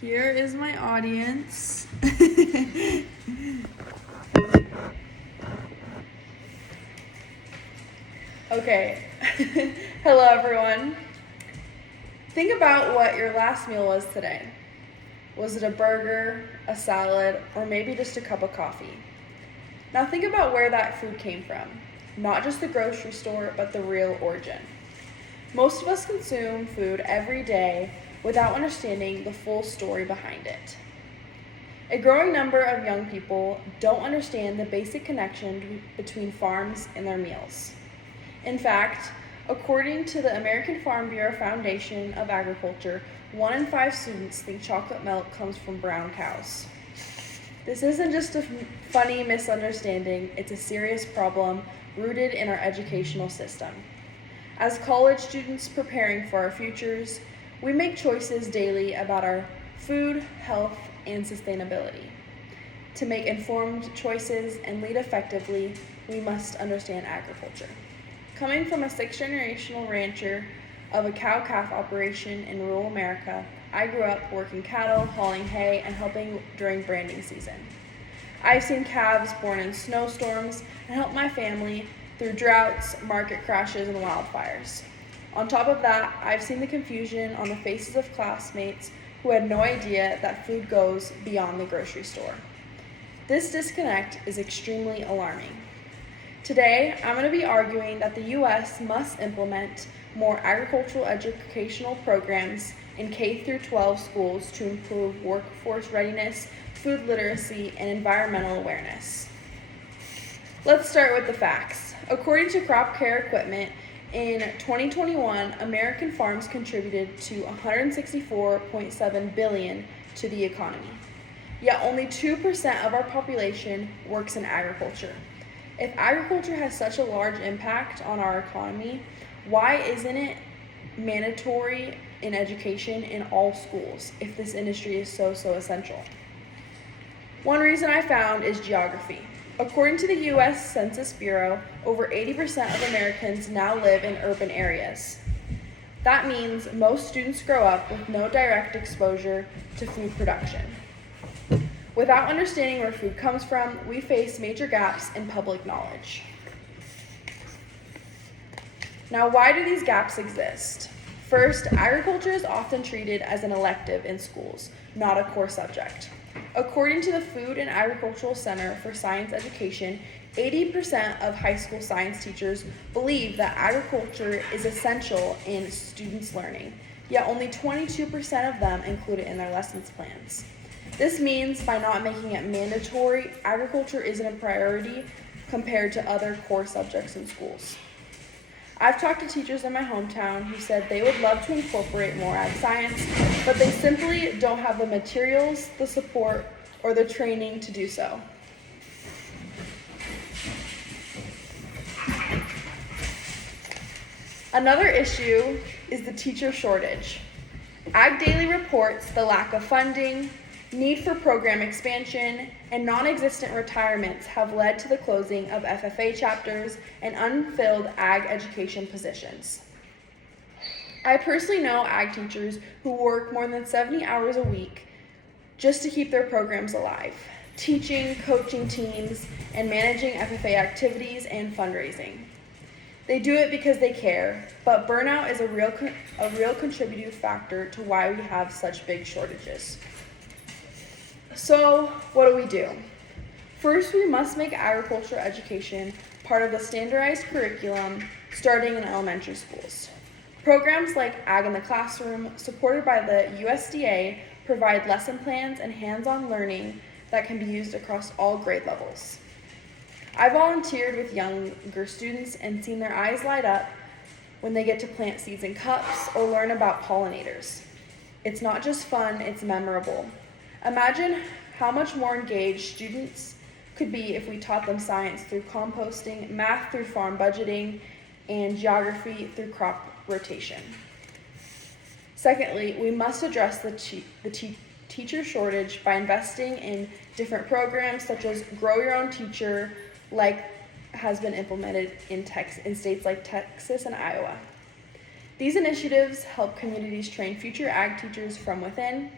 Here is my audience. Okay. Hello, everyone. Think about what your last meal was today. Was it a burger, a salad, or maybe just a cup of coffee? Now think about where that food came from. Not just the grocery store, but the real origin. Most of us consume food every day without understanding the full story behind it. A growing number of young people don't understand the basic connection between farms and their meals. In fact, according to the American Farm Bureau Foundation of Agriculture, 1 in 5 students think chocolate milk comes from brown cows. This isn't just a funny misunderstanding, it's a serious problem rooted in our educational system. As college students preparing for our futures, we make choices daily about our food, health, and sustainability. To make informed choices and lead effectively, we must understand agriculture. Coming from a 6th-generational rancher of a cow-calf operation in rural America, I grew up working cattle, hauling hay, and helping during branding season. I've seen calves born in snowstorms and helped my family through droughts, market crashes, and wildfires. On top of that, I've seen the confusion on the faces of classmates who had no idea that food goes beyond the grocery store. This disconnect is extremely alarming. Today, I'm going to be arguing that the U.S. must implement more agricultural educational programs in K-12 schools to improve workforce readiness, food literacy, and environmental awareness. Let's start with the facts. According to Crop Care Equipment, in 2021, American farms contributed to $164.7 billion to the economy. Yet only 2% of our population works in agriculture. If agriculture has such a large impact on our economy, why isn't it mandatory in education in all schools if this industry is so essential? One reason I found is geography. According to the U.S. Census Bureau, over 80% of Americans now live in urban areas. That means most students grow up with no direct exposure to food production. Without understanding where food comes from, we face major gaps in public knowledge. Now, why do these gaps exist? First, agriculture is often treated as an elective in schools, not a core subject. According to the Food and Agricultural Center for Science Education, 80% of high school science teachers believe that agriculture is essential in students' learning, yet only 22% of them include it in their lessons plans. This means by not making it mandatory, agriculture isn't a priority compared to other core subjects in schools. I've talked to teachers in my hometown who said they would love to incorporate more ag science, but they simply don't have the materials, the support, or the training to do so. Another issue is the teacher shortage. Ag Daily reports the lack of funding, need for program expansion, and non-existent retirements have led to the closing of FFA chapters and unfilled ag education positions. I personally know ag teachers who work more than 70 hours a week just to keep their programs alive, teaching, coaching teams, and managing FFA activities and fundraising. They do it because they care, but burnout is a real contributing factor to why we have such big shortages. So, what do? First, we must make agriculture education part of the standardized curriculum starting in elementary schools. Programs like Ag in the Classroom, supported by the USDA, provide lesson plans and hands-on learning that can be used across all grade levels. I volunteered with younger students and seen their eyes light up when they get to plant seeds in cups or learn about pollinators. It's not just fun, it's memorable. Imagine how much more engaged students could be if we taught them science through composting, math through farm budgeting, and geography through crop rotation. Secondly, we must address the teacher shortage by investing in different programs such as Grow Your Own Teacher, like has been implemented in states like Texas and Iowa. These initiatives help communities train future ag teachers from within.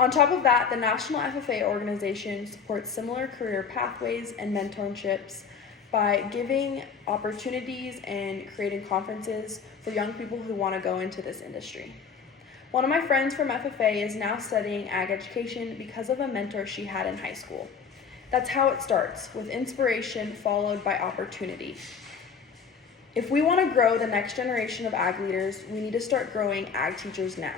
On top of that, the National FFA organization supports similar career pathways and mentorships by giving opportunities and creating conferences for young people who want to go into this industry. One of my friends from FFA is now studying ag education because of a mentor she had in high school. That's how it starts, with inspiration followed by opportunity. If we want to grow the next generation of ag leaders, we need to start growing ag teachers now.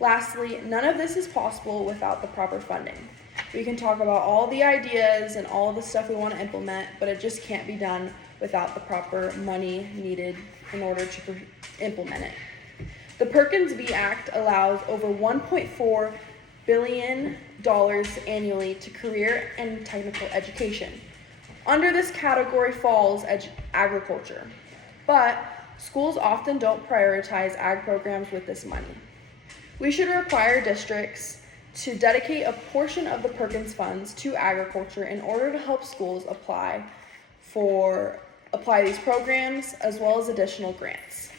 Lastly, none of this is possible without the proper funding. We can talk about all the ideas and all the stuff we want to implement, but it just can't be done without the proper money needed in order to implement it. The Perkins V Act allows over $1.4 billion annually to career and technical education. Under this category falls agriculture, but schools often don't prioritize ag programs with this money. We should require districts to dedicate a portion of the Perkins funds to agriculture in order to help schools apply these programs as well as additional grants.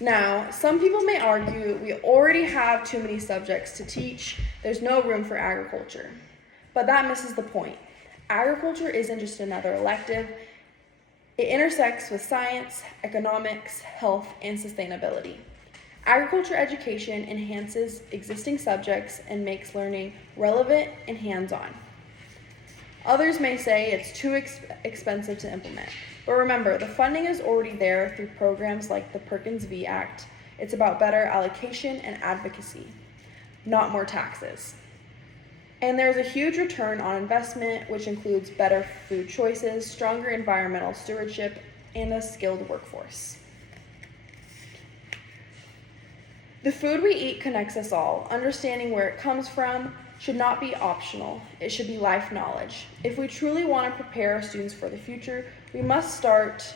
Now, some people may argue we already have too many subjects to teach, there's no room for agriculture. But that misses the point. Agriculture isn't just another elective, it intersects with science, economics, health, and sustainability. Agriculture education enhances existing subjects and makes learning relevant and hands-on. Others may say it's too expensive to implement. But remember, the funding is already there through programs like the Perkins V Act. It's about better allocation and advocacy, not more taxes. And there's a huge return on investment, which includes better food choices, stronger environmental stewardship, and a skilled workforce. The food we eat connects us all. Understanding where it comes from should not be optional. It should be life knowledge. If we truly want to prepare our students for the future, we must start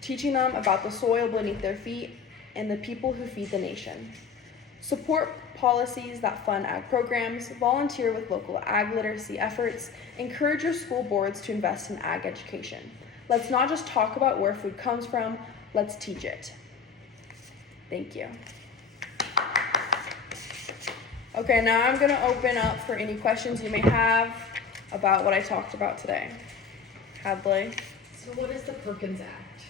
teaching them about the soil beneath their feet and the people who feed the nation. Support policies that fund ag programs, volunteer with local ag literacy efforts, encourage your school boards to invest in ag education. Let's not just talk about where food comes from, let's teach it. Thank you. Okay, now I'm going to open up for any questions you may have about what I talked about today. Hadley? So what is the Perkins Act?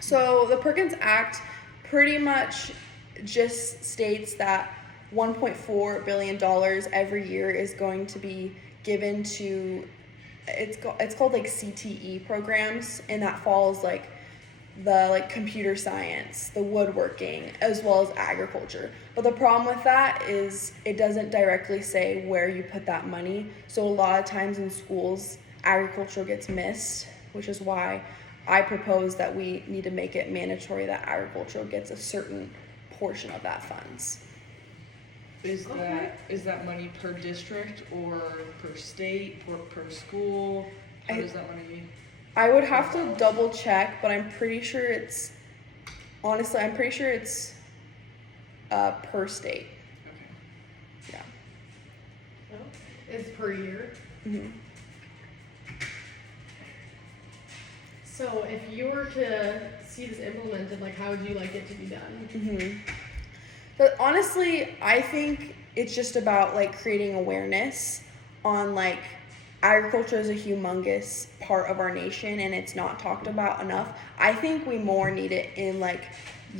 So the Perkins Act pretty much just states that $1.4 billion every year is going to be given to, it's called like CTE programs, and that falls like the computer science, the woodworking, as well as agriculture. But the problem with that is it doesn't directly say where you put that money. So a lot of times in schools, agriculture gets missed, which is why I propose that we need to make it mandatory that agriculture gets a certain portion of that funds. Is that money per district or per state or per school? How does that money? I would have to double check, but I'm pretty sure it's per state. Okay. Yeah. Oh, it's per year. Mm-hmm. So if you were to see this implemented, like how would you like it to be done? Mm-hmm. But honestly, I think it's just about like creating awareness on like agriculture is a humongous part of our nation and it's not talked about enough. I think we more need it in like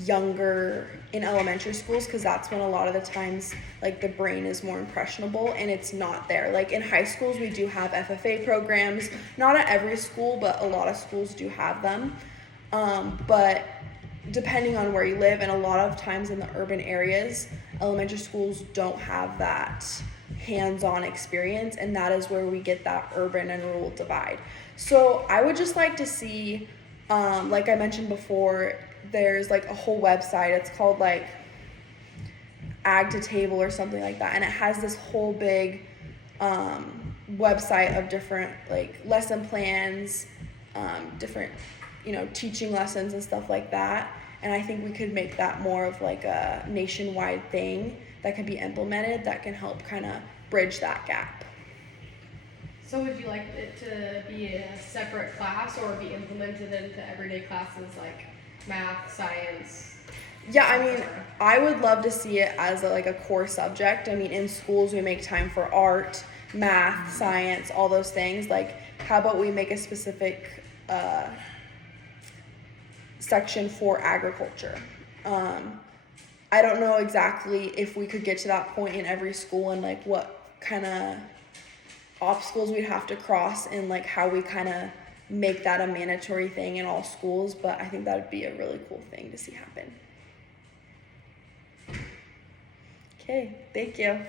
in elementary schools, because that's when a lot of the times like the brain is more impressionable and it's not there. Like in high schools we do have FFA programs, not at every school, but a lot of schools do have them. But depending on where you live, and a lot of times in the urban areas, elementary schools don't have that hands-on experience, and that is where we get that urban and rural divide. So I would just like to see, like I mentioned before, there's like a whole website, it's called like Ag to Table or something like that, and it has this whole big website of different like lesson plans, different teaching lessons and stuff like that. And I think we could make that more of like a nationwide thing that could be implemented that can help kind of bridge that gap. So would you like it to be a separate class or be implemented into everyday classes like math, science? Yeah, I mean, I would love to see it as like a core subject. I mean, in schools we make time for art, math, science, all those things. Like, how about we make a specific section for agriculture? I don't know exactly if we could get to that point in every school and like what kind of obstacles we'd have to cross and like how we kind of make that a mandatory thing in all schools, but I think that would be a really cool thing to see happen. Okay, thank you.